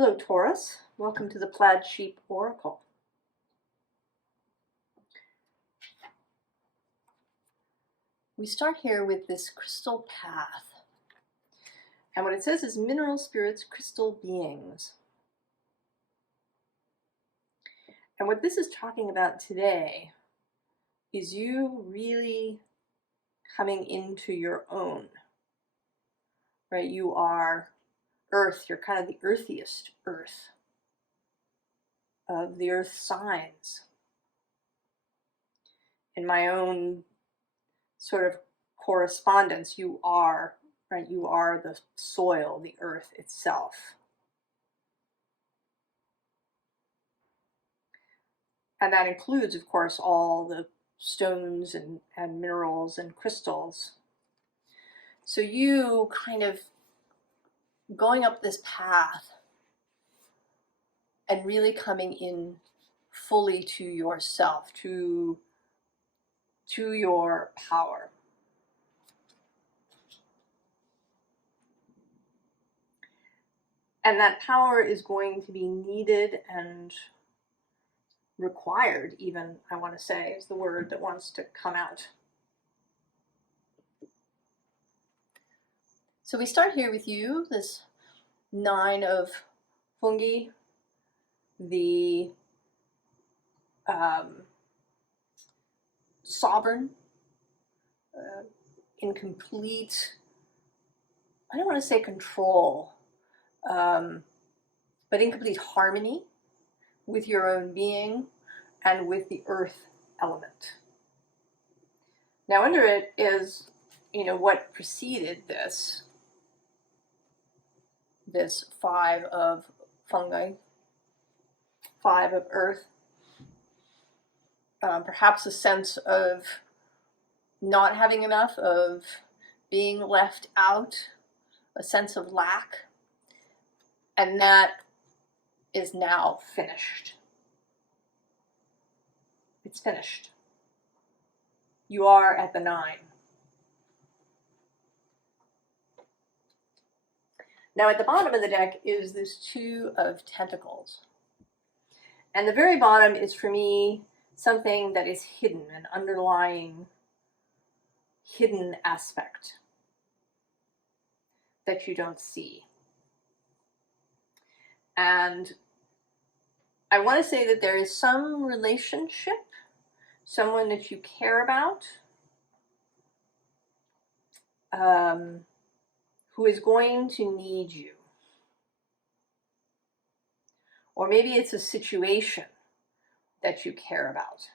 Hello Taurus, welcome to the Plaid Sheep Oracle. We start here with this crystal path. And what it says is mineral spirits, crystal beings. And what this is talking about today is you really coming into your own, right? You are earth, you're kind of the earthiest earth of the earth signs. In my own sort of correspondence, you are, right? You are the soil, the earth itself. And that includes, of course, all the stones and minerals and crystals. So you kind of going up this path and really coming in fully to yourself, to your power. And that power is going to be needed and required, even, I want to say, is the word that wants to come out. So we start here with you, this 9 of fungi, the sovereign, incomplete, I don't want to say control, but incomplete harmony with your own being and with the earth element. Now under it is, what preceded this 5 of fungi, 5 of earth, perhaps a sense of not having enough, of being left out, a sense of lack, and that is now finished. It's finished. You are at the 9. Now at the bottom of the deck is this 2 of Tentacles. And the very bottom is, for me, something that is hidden, an underlying hidden aspect that you don't see. And I want to say that there is some relationship, someone that you care about, who is going to need you. Or maybe it's a situation that you care about.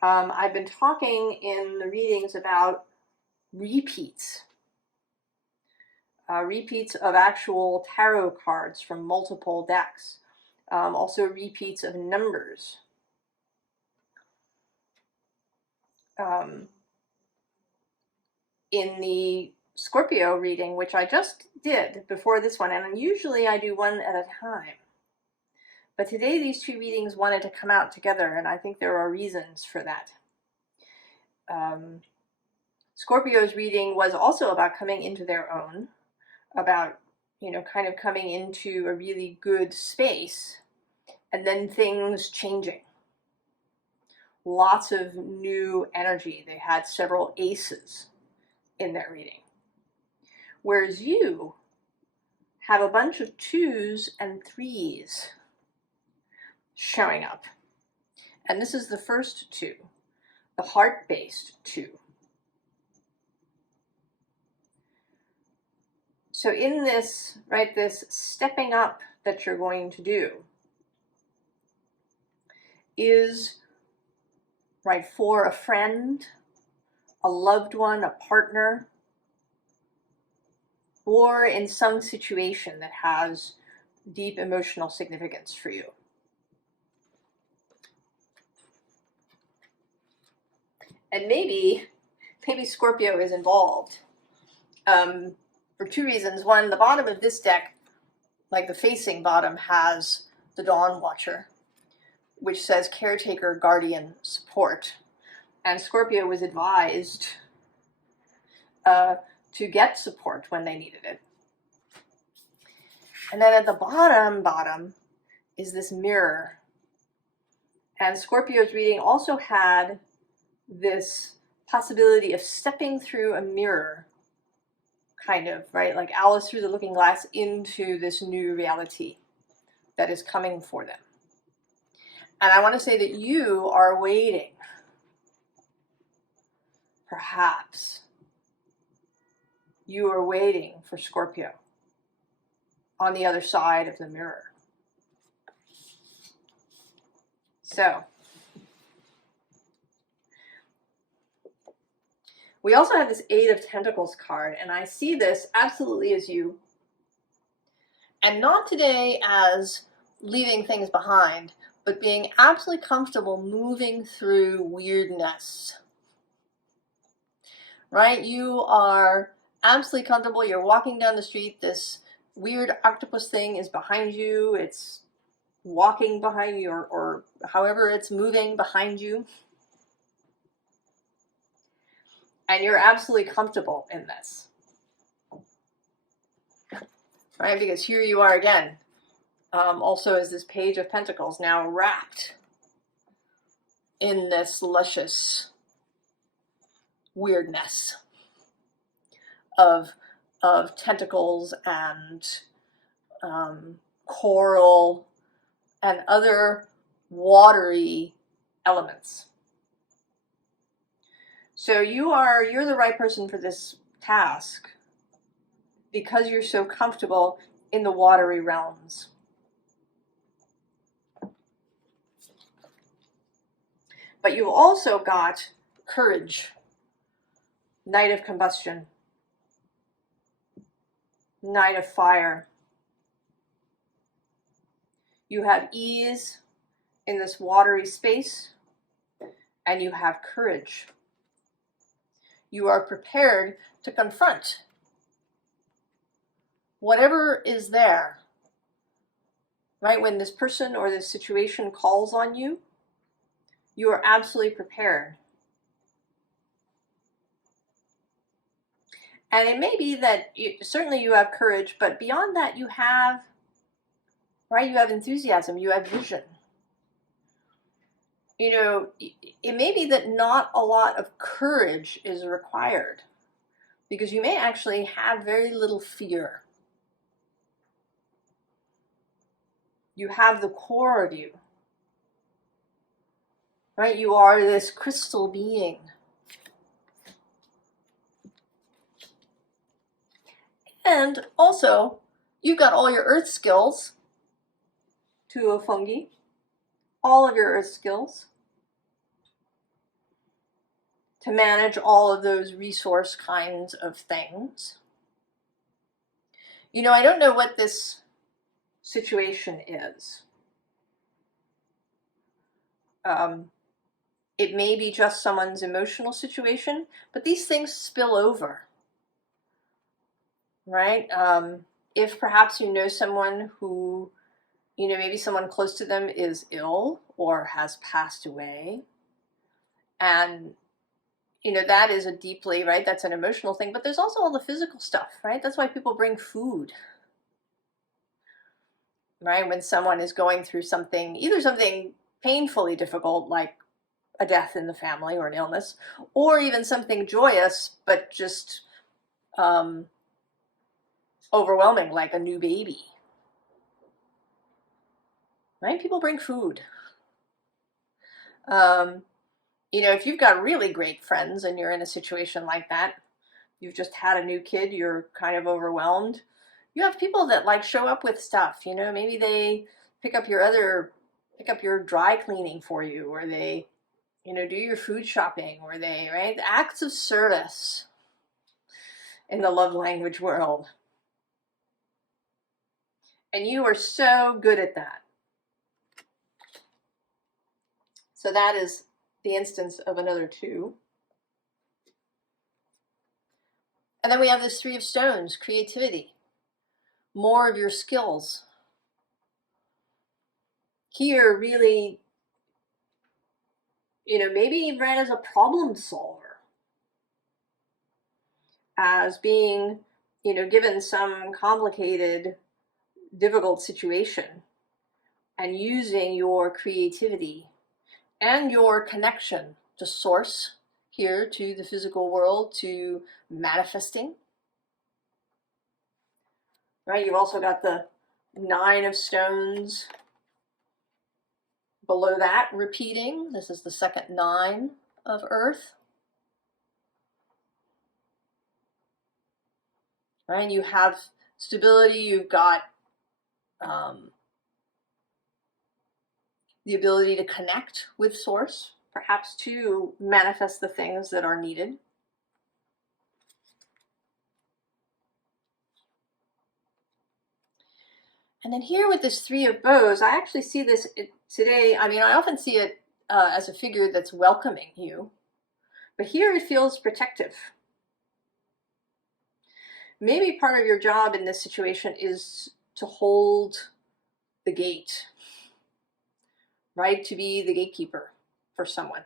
I've been talking in the readings about repeats. Repeats of actual tarot cards from multiple decks. Also repeats of numbers. In the Scorpio reading, which I just did before this one, and usually I do one at a time. But today these 2 readings wanted to come out together, and I think there are reasons for that. Scorpio's reading was also about coming into their own, about, kind of coming into a really good space, and then things changing. Lots of new energy. They had several aces in their reading. Whereas you have a bunch of 2s and 3s showing up. And this is the first 2, the heart-based 2. So in this, right, this stepping up that you're going to do is, right, for a friend, a loved one, a partner, or in some situation that has deep emotional significance for you. And maybe Scorpio is involved for 2 reasons. One, the bottom of this deck, like the facing bottom, has the Dawn Watcher, which says caretaker, guardian, support. And Scorpio was advised to get support when they needed it. And then at the bottom is this mirror. And Scorpio's reading also had this possibility of stepping through a mirror, kind of, right? Like Alice through the looking glass into this new reality that is coming for them. And I want to say that you are waiting, perhaps, you are waiting for Scorpio on the other side of the mirror. So, we also have this Eight of Pentacles card, and I see this absolutely as you, and not today as leaving things behind, but being absolutely comfortable moving through weirdness, right? You are absolutely comfortable. You're walking down the street. This weird octopus thing is behind you. It's walking behind you, or however it's moving behind you. And you're absolutely comfortable in this, right? Because here you are again, also as this Page of Pentacles, now wrapped in this luscious weirdness of tentacles and coral and other watery elements. So you're the right person for this task because you're so comfortable in the watery realms. But you've also got courage, Knight of Combustion, Knight of Fire. You have ease in this watery space, and you have courage. You are prepared to confront whatever is there, right? When this person or this situation calls on you, you are absolutely prepared. And it may be that certainly you have courage, but beyond that you have, right, you have enthusiasm, you have vision. You know, it may be that not a lot of courage is required because you may actually have very little fear. You have the core of you, right? You are this crystal being. And also, you've got all your earth skills, Two of Fungi, all of your earth skills to manage all of those resource kinds of things. You know, I don't know what this situation is. It may be just someone's emotional situation, but these things spill over, right? If perhaps you know someone who, you know, maybe someone close to them is ill or has passed away, and, you know, that is a deeply, right, that's an emotional thing, but there's also all the physical stuff, right? That's why people bring food, right? When someone is going through something, either something painfully difficult, like a death in the family or an illness, or even something joyous, but just overwhelming, like a new baby, right? People bring food. You know, if you've got really great friends and you're in a situation like that, you've just had a new kid, you're kind of overwhelmed, you have people that like show up with stuff, you know, maybe they pick up your dry cleaning for you, or they, you know, do your food shopping, or they, right? The acts of service in the love language world. And you are so good at that. So that is the instance of another two. And then we have this Three of Stones, creativity, more of your skills. Here, really, you know, maybe read as a problem solver, as being, you know, given some complicated difficult situation and using your creativity and your connection to source here, to the physical world, to manifesting. Right, you've also got the 9 of stones below that repeating. This is the second 9 of earth. Right, and you have stability, you've got the ability to connect with source, perhaps to manifest the things that are needed. And then here with this 3 of bows, I actually see this today. I mean, I often see it as a figure that's welcoming you, but here it feels protective. Maybe part of your job in this situation is to hold the gate, right? To be the gatekeeper for someone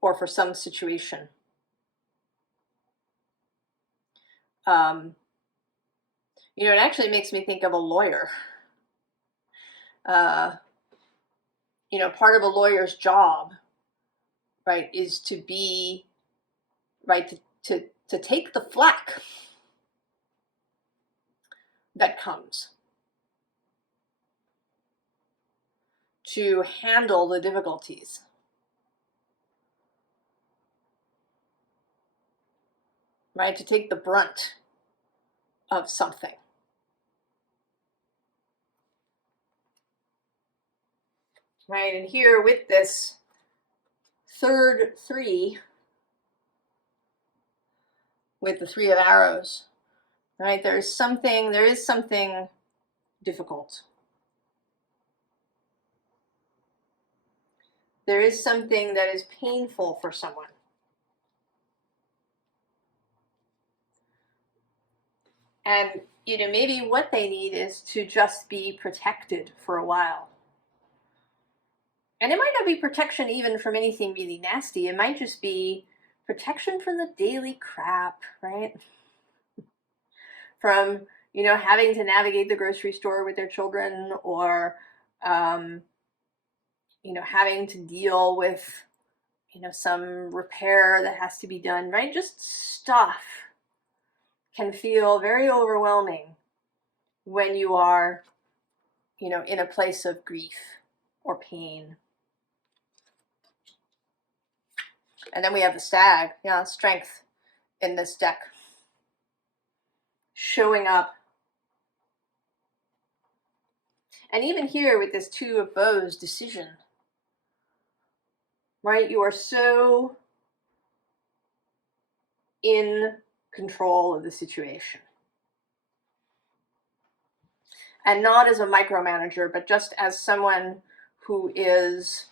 or for some situation. You know, it actually makes me think of a lawyer. You know, part of a lawyer's job, right, is to be, right, to take the flack that comes, to handle the difficulties. Right, to take the brunt of something. Right, and here with this third 3, with the 3 of arrows, right, there is something difficult. There is something that is painful for someone. And, you know, maybe what they need is to just be protected for a while. And it might not be protection even from anything really nasty. It might just be protection from the daily crap, right? From, you know, having to navigate the grocery store with their children, or, you know, having to deal with, you know, some repair that has to be done, right? Just stuff can feel very overwhelming when you are, you know, in a place of grief or pain. And then we have the stag, yeah, strength in this deck. Showing up. And even here with this 2 of bows, decision. Right, you are so in control of the situation. And not as a micromanager, but just as someone who is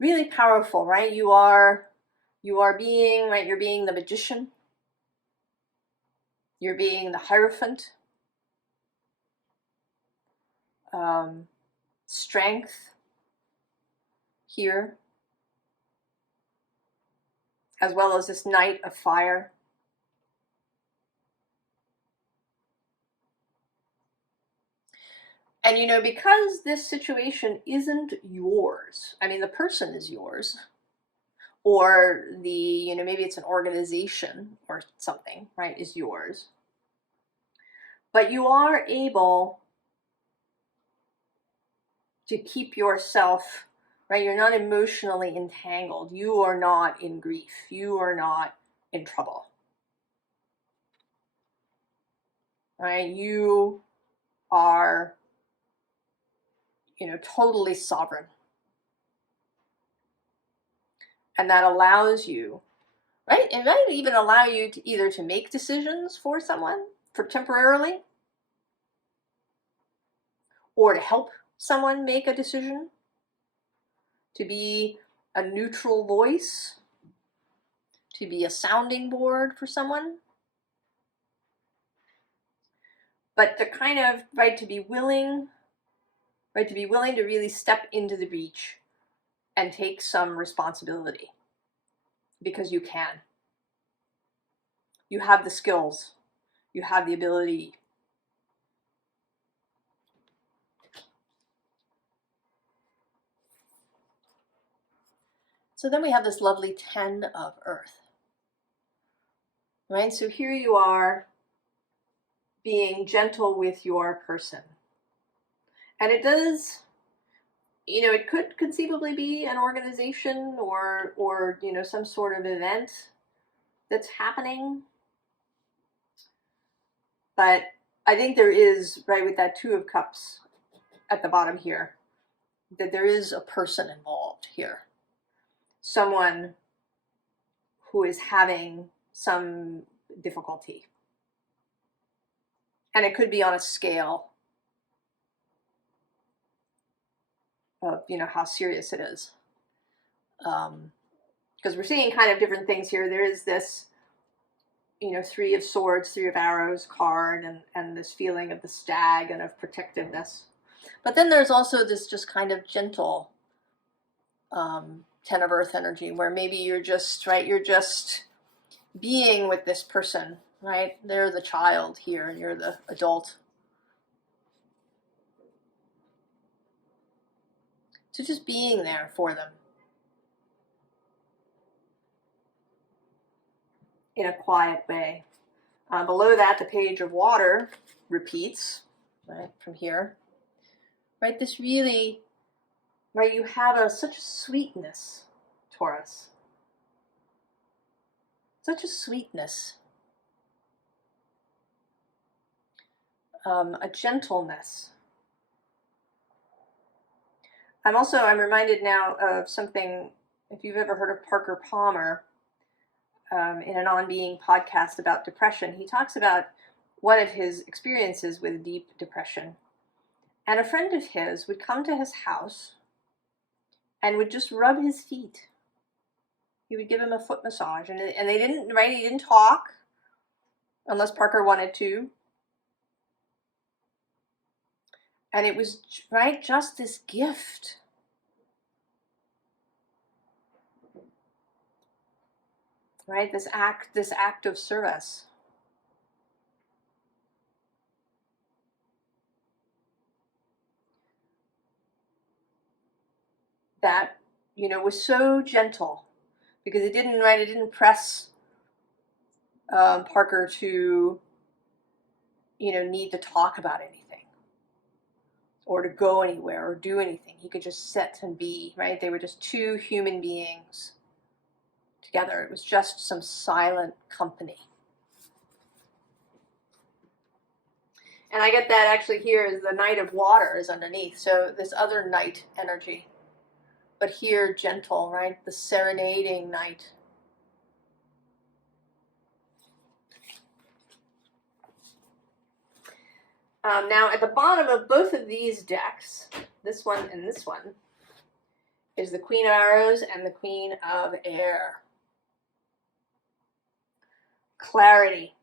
really powerful, right? You are being, right, you're being the magician. You're being the Hierophant. Strength here. As well as this Knight of Fire. And, you know, because this situation isn't yours, I mean, the person is yours, or the, you know, maybe it's an organization or something, right, is yours. But you are able to keep yourself, right, you're not emotionally entangled. You are not in grief. You are not in trouble. Right, you are, you know, totally sovereign. And that allows you, right? It might even allow you to either to make decisions for someone for temporarily, or to help someone make a decision, to be a neutral voice, to be a sounding board for someone. But to kind of, right, to be willing, right, to be willing to really step into the breach and take some responsibility, because you can. You have the skills. you have the ability. So then we have this lovely 10 of Earth, right? So here you are being gentle with your person. And it does, you know, it could conceivably be an organization or you know, some sort of event that's happening. But I think there is, right, with that 2 of Cups at the bottom here, that there is a person involved here. Someone who is having some difficulty. And it could be on a scale of, you know, how serious it is. Because we're seeing kind of different things here. There is this, you know, 3 of Swords, 3 of Arrows card, and this feeling of the stag and of protectiveness. But then there's also this just kind of gentle 10 of Earth energy, where maybe you're just, right, you're just being with this person, right? They're the child here and you're the adult. So just being there for them in a quiet way. Below that, the Page of Water repeats, right, from here. Right, this really, right, you have such a sweetness, Taurus. Such a sweetness. A gentleness. I'm reminded now of something, if you've ever heard of Parker Palmer, in an On Being podcast about depression, he talks about one of his experiences with deep depression. And a friend of his would come to his house and would just rub his feet. He would give him a foot massage, and they didn't, right? He didn't talk unless Parker wanted to. And it was, right, just this gift. Right, this act of service. That, you know, was so gentle, because it didn't press Parker to, you know, need to talk about anything or to go anywhere or do anything. He could just sit and be, right? They were just 2 human beings together. It was just some silent company. And I get that actually here is the Knight of Water is underneath. So this other knight energy. But here, gentle, right? The serenading knight. Now, at the bottom of both of these decks, this one and this one, is the Queen of Arrows and the Queen of Air. Clarity.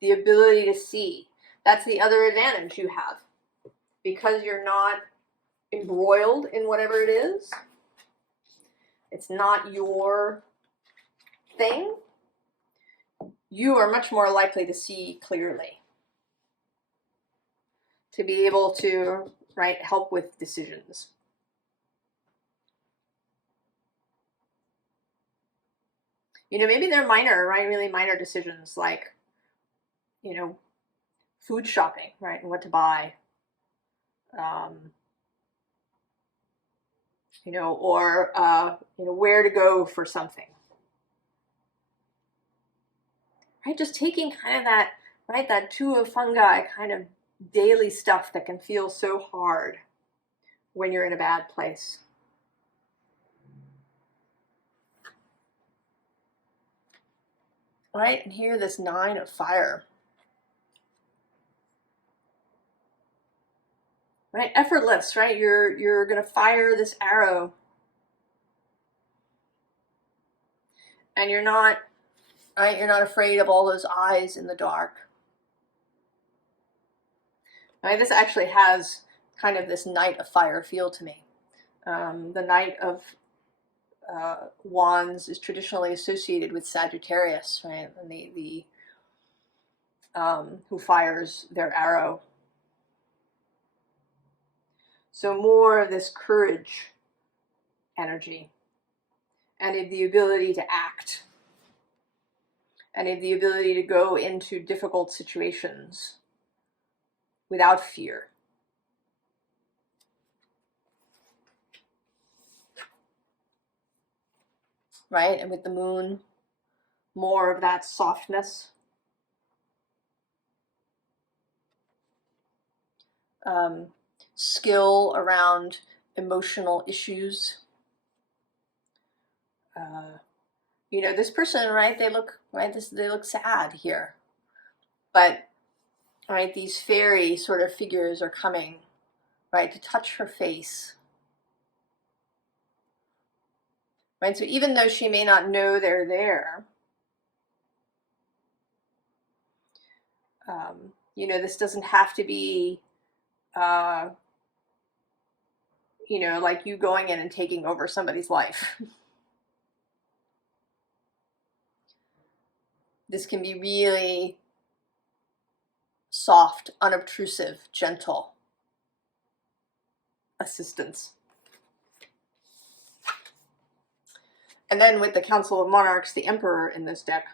The ability to see. That's the other advantage you have. Because you're not embroiled in whatever it is, it's not your thing, you are much more likely to see clearly, to be able to, right, help with decisions. You know, maybe they're minor, right, really minor decisions, like, you know, food shopping, right, and what to buy, you know, or, you know, where to go for something. Right, just taking kind of that, right, that 2 of fungi kind of daily stuff that can feel so hard when you're in a bad place. Right, and here this 9 of fire. Right, effortless, right? You're gonna fire this arrow. And you're not, right, you're not afraid of all those eyes in the dark. Right, this actually has kind of this Knight of Fire feel to me. The Knight of Wands is traditionally associated with Sagittarius, right? And the who fires their arrow. So more of this courage energy, and of the ability to act, and of the ability to go into difficult situations without fear. Right? And with the moon, more of that softness. Skill around emotional issues. You know, this person, right? They look sad here, but right, these fairy sort of figures are coming, right, to touch her face. Right, so even though she may not know they're there, you know, this doesn't have to be, you know, like you going in and taking over somebody's life. This can be really soft, unobtrusive, gentle assistance. And then with the Council of Monarchs, the Emperor in this deck,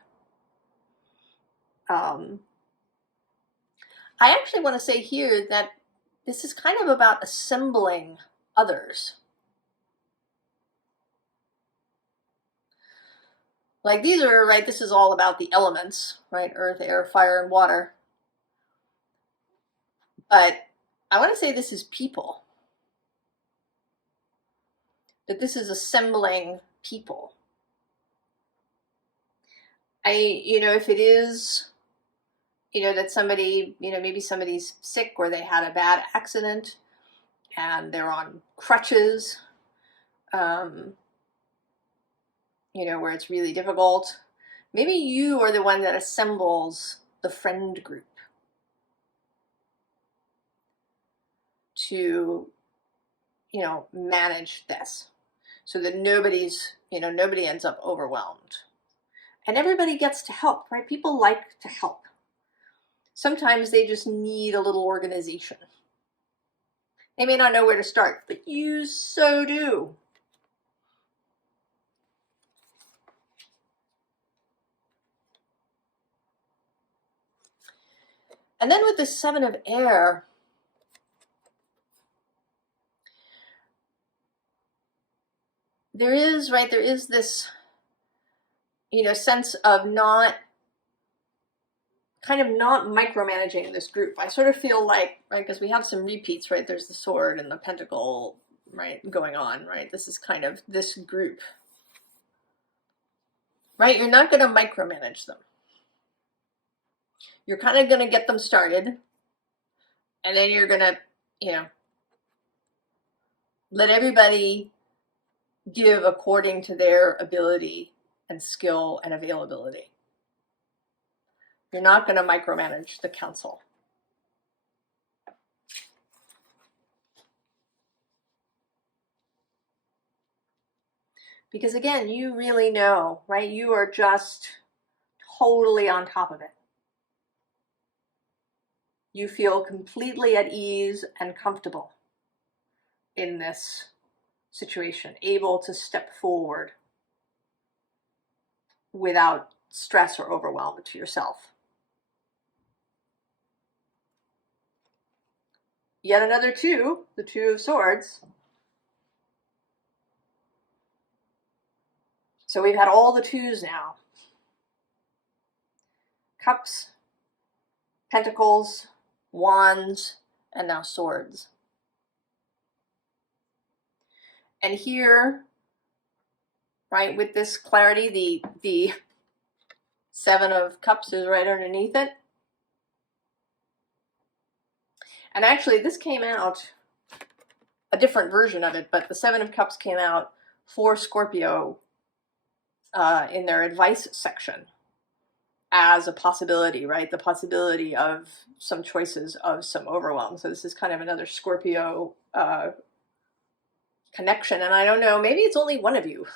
I actually want to say here that this is kind of about assembling others. Like these are, right, this is all about the elements, right? Earth, air, fire, and water. But I want to say this is people. That this is assembling people. You know, if it is, you know, that somebody, you know, maybe somebody's sick or they had a bad accident and they're on crutches, you know, where it's really difficult. Maybe you are the one that assembles the friend group to, you know, manage this so that nobody's, you know, nobody ends up overwhelmed. And everybody gets to help, right? People like to help. Sometimes they just need a little organization. They may not know where to start, but you so do. And then with the Seven of Air, there is this, you know, sense of not micromanaging this group. I sort of feel like, right, because we have some repeats, right? There's the sword and the pentacle, right, going on, right? This is kind of this group, right? You're not going to micromanage them. You're kind of going to get them started, and then you're going to, you know, let everybody give according to their ability and skill and availability. You're not going to micromanage the council. Because again, you really know, right? You are just totally on top of it. You feel completely at ease and comfortable in this situation, able to step forward without stress or overwhelm to yourself. Yet another two, the Two of Swords. So we've had all the twos now. Cups, Pentacles, Wands, and now Swords. And here, right, with this clarity, the Seven of Cups is right underneath it. And actually, this came out, a different version of it, but the Seven of Cups came out for Scorpio in their advice section as a possibility, right? The possibility of some choices, of some overwhelm. So this is kind of another Scorpio connection. And I don't know, maybe it's only one of you.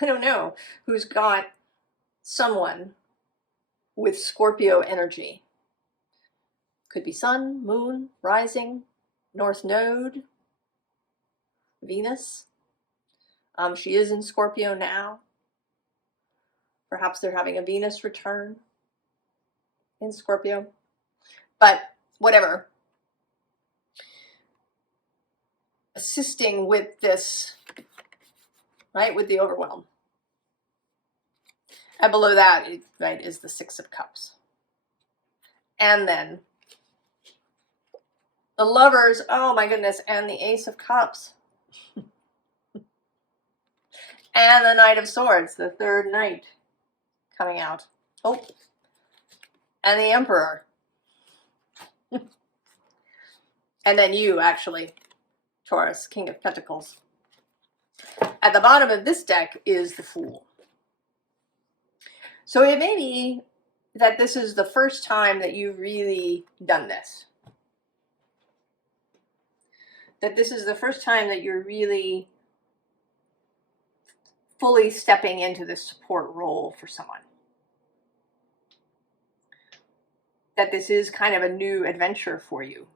I don't know, who's got someone with Scorpio energy. Could be sun, moon, rising, north node, Venus. She is in Scorpio now. Perhaps they're having a Venus return in Scorpio. But whatever. Assisting with this, right, with the overwhelm. And below that, right, is the Six of Cups. And then the Lovers, oh my goodness, and the Ace of Cups. And the Knight of Swords, the third knight coming out. Oh, and the Emperor. And then you, actually, Taurus, King of Pentacles. At the bottom of this deck is the Fool. So it may be that this is the first time that you've really done this. That this is the first time that you're really fully stepping into this support role for someone. That this is kind of a new adventure for you,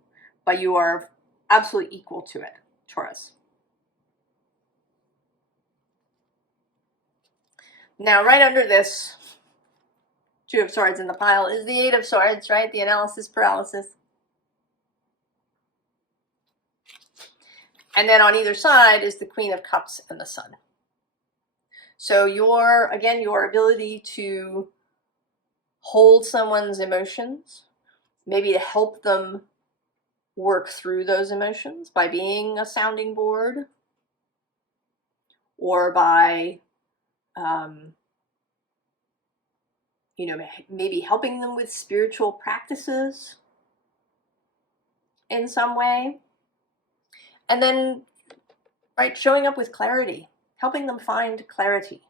but you are absolutely equal to it, Taurus. Now, right under this Two of Swords in the pile is the Eight of Swords, right? The analysis paralysis. And then on either side is the Queen of Cups and the Sun. So your ability to hold someone's emotions, maybe to help them work through those emotions by being a sounding board, or by, maybe helping them with spiritual practices in some way. And then, right, showing up with clarity, helping them find clarity.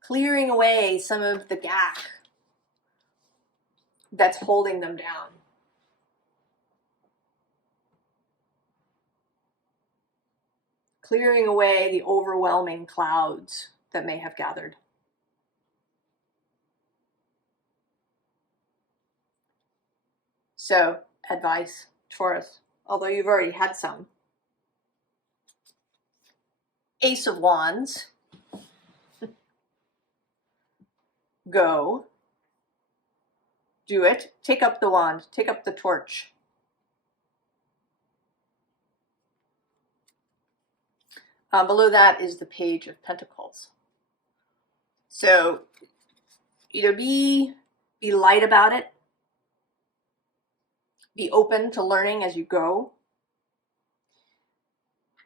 Clearing away some of the gap that's holding them down. Clearing away the overwhelming clouds that may have gathered. So, advice, Taurus, although you've already had some. Ace of Wands. Go. Do it. Take up the wand. Take up the torch. Below that is the Page of Pentacles. So, either be light about it. Be open to learning as you go.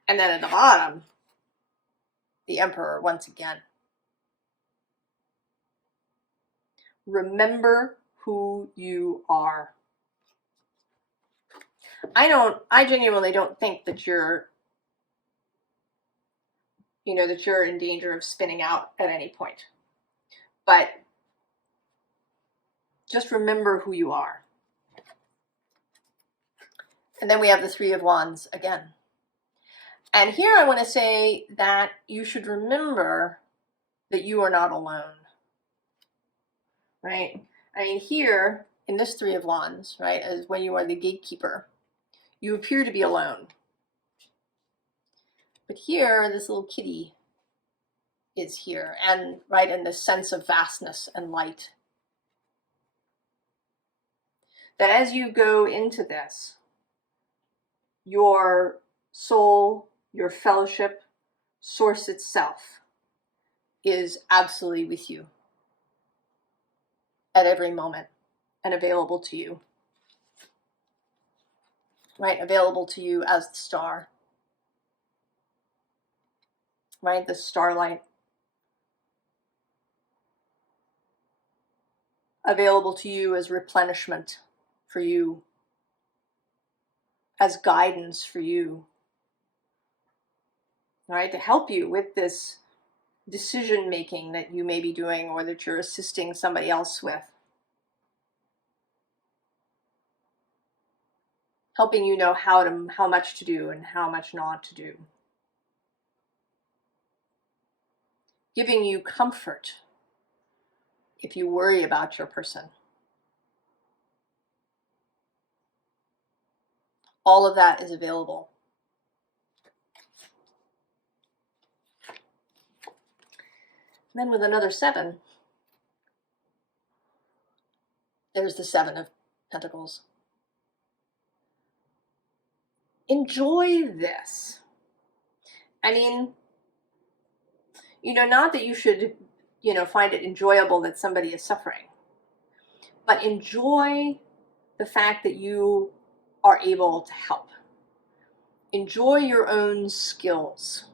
And then at the bottom, the Emperor once again. Remember who you are. I genuinely don't think that you're in danger of spinning out at any point. But just remember who you are. And then we have the Three of Wands again. And here I want to say that you should remember that you are not alone. Right? I mean, here in this Three of Wands, right, as when you are the gatekeeper, you appear to be alone. But here, this little kitty is here, and right in this sense of vastness and light. That as you go into this, your soul, your fellowship, source itself is absolutely with you at every moment and available to you. Right? Available to you as the star. Right? The starlight. Available to you as replenishment for you. As guidance for you. Right? To help you with this decision making that you may be doing or that you're assisting somebody else with. Helping you know how much to do and how much not to do. giving you comfort if you worry about your person. All of that is available. And then with another 7, there's the 7 of Pentacles. Enjoy this. I mean, not that you should, find it enjoyable that somebody is suffering, but enjoy the fact that you are able to help. Enjoy your own skills.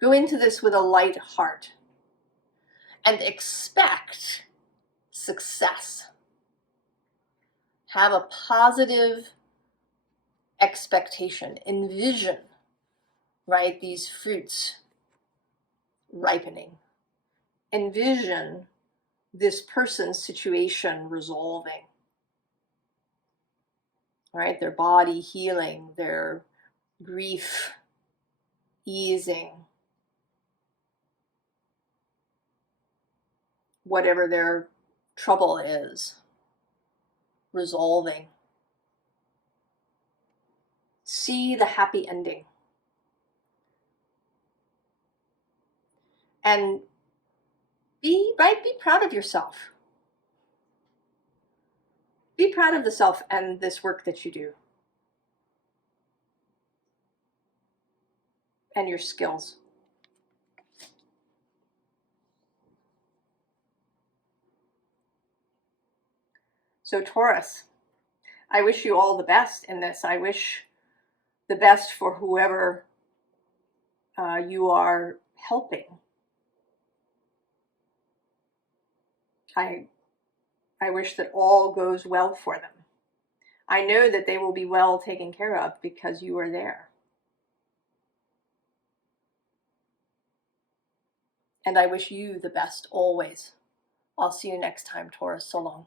Go into this with a light heart and expect success. Have a positive expectation. Envision, right, these fruits ripening. Envision this person's situation resolving. Right, their body healing, their grief easing, whatever their trouble is, resolving. See the happy ending. And be proud of yourself. Be proud of the self and this work that you do. And your skills. So Taurus, I wish you all the best in this. I wish the best for whoever you are helping. I wish that all goes well for them. I know that they will be well taken care of because you are there. And I wish you the best always. I'll see you next time, Taurus. So long.